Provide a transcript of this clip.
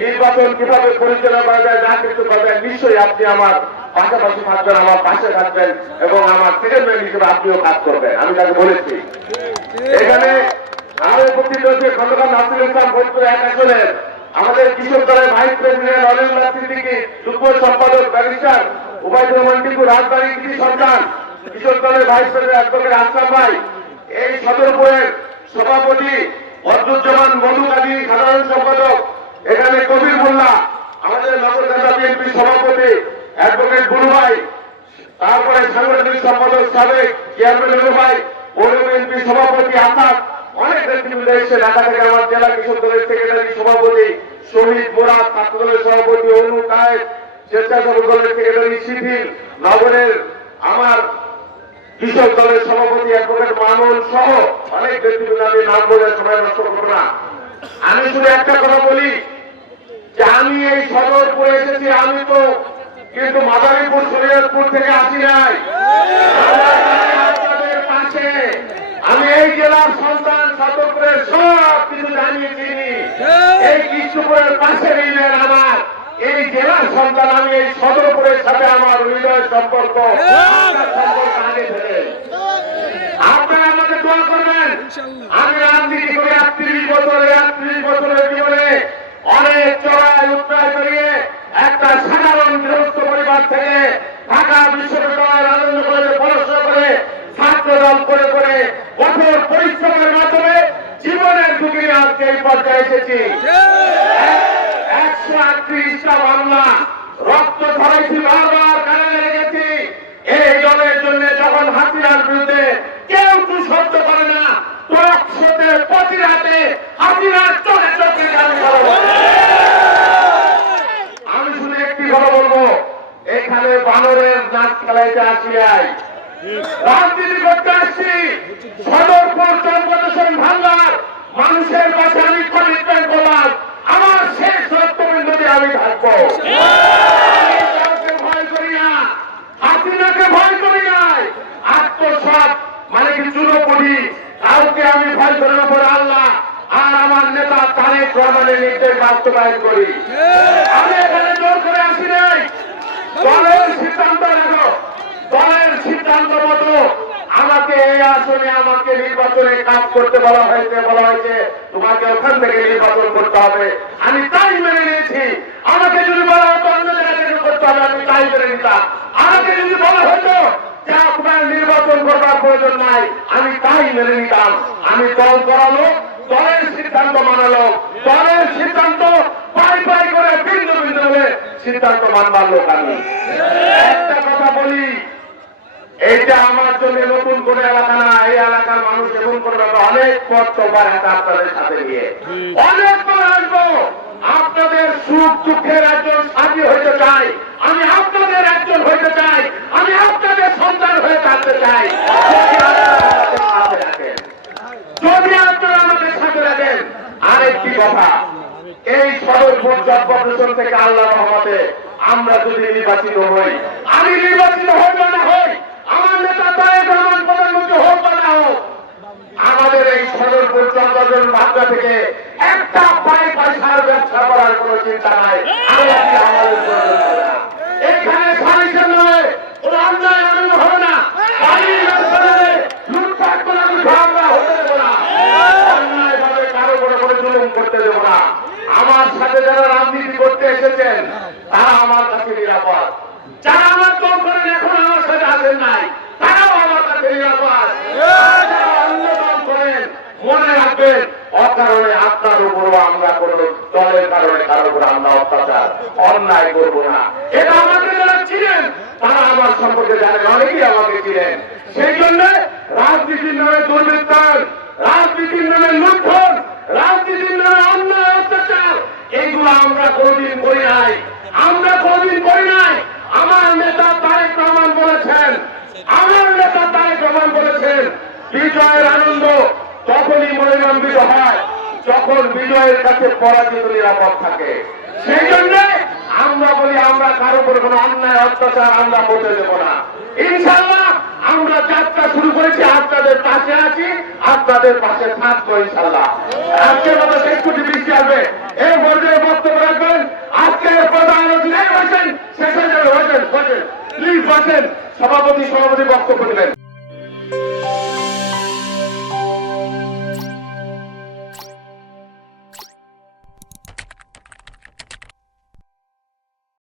নির্বাচন কীভাবে পরিচালনা করা যায়, যা কিছু করবেন নিশ্চয়ই আপনি আমার পাশাপাশি থাকবেন, আমার পাশে থাকবেন এবং আমার সেকেন্ডম্যান হিসেবে আপনিও কাজ করবেন। আমি তাকে বলেছি। এখানে আরও উপস্থিত রয়েছে খন্দকার নাসির ইসলাম এক আসনের আমাদের কৃষক দলের ভাইস প্রেসিডেন্ট সম্পাদক ব্যারিস্টার রাজবাড়ী কৃষি সন্তান কৃষক দলের ভাইস প্রেসিডেন্ট অ্যাডভোকেট আসলাম ভাই, এই সদরপুরের সভাপতি অর্জুজ্জামান মধু কাজী সাধারণ সম্পাদক এখানে কবির মোল্লা, আমাদের নগরকান্দা বিএনপি সভাপতি অ্যাডভোকেট গুরু ভাই, তারপরে সাংগঠনিক সম্পাদক সাবেক চেয়ারম্যান হলু ভাই বিএনপি সভাপতি আসাদ অনেক ঢাকা থেকে আমার জেলা কৃষক দলের সেক্রেটারি সভাপতি শহীদ মোরাদ, ছাত্র সভাপতি অনু সভাপতি সহ অনেক ব্যক্তিবৃন্দ আমি নাম বলে সময় নষ্ট করব না। আমি শুধু একটা কথা বলি যে আমি এই সদরপুরে এসেছি, আমি তো কিন্তু মাদারীপুর, শরীয়তপুর থেকে আসি নাই। আমি এই জেলার সন্তান সদরপুরের সব কিছু জানিয়ে চিনি। এই কৃষ্ণপুরের পাশে নিলেন আমার, এই জেলার সন্তান, আমি এই সদরপুরের সাথে আমার হৃদয় সম্পর্ক আপনার সম্পর্ক আগে থেকে আপনারা আমাকে দোয়া করবেন আমি রাজনীতি করে আটত্রিশ বছরে আটত্রিশ বছরের জীবনে অনেক চড়াই উত্তরায় করিয়ে একটা সাধারণ গৃহস্থ পরিবার থেকে ঢাকা বিশ্ববিদ্যালয় আনন্দ কলেজে পড়াশোনা করে ছাত্র দল করে করে কঠোর পরিশ্রমের মাধ্যমে জীবনের আজকে এই পর্যায়ে এসেছি। একশো আটত্রিশটা মামলা, রক্ত ধরাইছি বারবার, কানে লেগেছি। এই দলের জন্য যখন হাসিনার বিরুদ্ধে কেউ তু সহ্য করে না টক প্রতি রাতে হাসিনার চোখে চোখে গান আমি শুধু একটি কথা বলব, এখানে বানরের নাচ খেলাইতে আসি নাই। রাজনীতি করতে আসছি। সদরপুর চন্দ্রদেশন ভাঙ্গার মানুষের কাছে আমি কমিটমেন্ট করলাম। আমার শেষ রক্তবিন্দু দিয়ে আমি থাকব। ভয় করি না। হাসিনাকে ভয় করি নাই আত্মসৎ মানে কি চুনোপুটি? কাউকে আমি ভয় করি না পরে আল্লাহ আর আমার নেতা তারেক রহমানের নির্দেশ বাস্তবায়ন করি। আমি এখানে জোর করে আসি নাই দলের সিদ্ধান্ত নেব দলের সিদ্ধান্ত মতো আমাকে এই আসনে আমাকে নির্বাচনে কাজ করতে বলা হয়েছে বলা হয়েছে, তোমাকে ওখান থেকে নির্বাচন করতে হবে। আমি তাই মেনে নিয়েছি। আমাকে যদি বলা হতো অন্য জায়গা থেকে করতে হবে, আমি তাই মেনে নিতাম। আমাকে যদি বলা হতো যে আপনার নির্বাচন করবার প্রয়োজন নাই আমি তাই মেনে নিতাম। আমি দল করালো, দলের সিদ্ধান্ত মানালো। দলের সিদ্ধান্ত পাই পাই করে বিন্দু বিন্দু সিদ্ধান্ত মানবার লোক আমি। একটা কথা বলি এইটা আমার জন্য নতুন কোন এলাকা না। এই এলাকার মানুষ এবং অনেক পথ তোমার হাতে আপনাদের সাথে নিয়ে। অনেক বার আসব। আপনাদের সুখ দুঃখের একজন সাথী হইতে চাই। আমি আপনাদের একজন হইতে চাই। আমি আপনাদের সন্তান হয়ে থাকতে চাই। যদি আপনারা আমাদের সাথে রাখেন। আরেকটি কথা। এই সদরপুর জন্মপ্রশন থেকে আল্লাহ রহমতে আমরা যদি নির্বাচিত হই। আমি নির্বাচিত হই না হই। আমার নেতা তারেক রহমান প্রধানমন্ত্রী হোক বা না হোক, আমাদের এই সদরপুর চন্দ্রজন ভাবনা থেকে একটা পায়ে পয়সার ব্যবসা করার কোন চিন্তা নাই। এখানে নয় আনন্দ হবে না। আমরা সাথে যারা রাজনীতি করতে এসেছেন, তারা আমার কাছে নিরাপদ। যারা আমার দল করেন, এখন আমার আসেন নাই। তারাও আমার কাছে মনে রাখবেন, অকারণে আপনার উপর আমরা কোন দলের কারণে কারোর উপর আমরা অত্যাচার, অন্যায় করব না। এটা আমাকে যারা ছিলেন তারা আমার সম্পর্কে জানেন, অনেকেই আমাকে ছিলেন সেই জন্য রাজনীতির নামে দুর্বৃত্তায়ন রাজনীতির নামে লুণ্ঠন রাজনীতির নামে অন্যায় অত্যাচার এইগুলো আমরা কোনদিন করি নাই আমরা কোনদিন করি নাই আমার নেতা তারেক রহমান বলেছেন আমার নেতা তারেক রহমান বলেছেন বিজয়ের আনন্দ তখনই মনোনন্দিত হয় যখন বিজয়ের কাছে পরাজিত নিরাপদ থাকে। সেই জন্য আমরা বলি, আমরা কারও উপর কোনো অন্যায়, অত্যাচার, আমরা করতে দেবো না। ইনশাল্লাহ আমরা যাত্রা শুরু করেছি, আপনাদের পাশে আছি, আপনাদের পাশে থাকব ইনশাল্লাহ আজকের মতো শেষ কোটি বৃষ্টি আসবে। এর মধ্যে বক্তব্য রাখবেন আজকের প্রধান অতিথি বসেন, শেষ যাবে, বসেন বসেন প্লিজ বসেন। সভাপতি সভাপতি বক্তব্য নেবেন।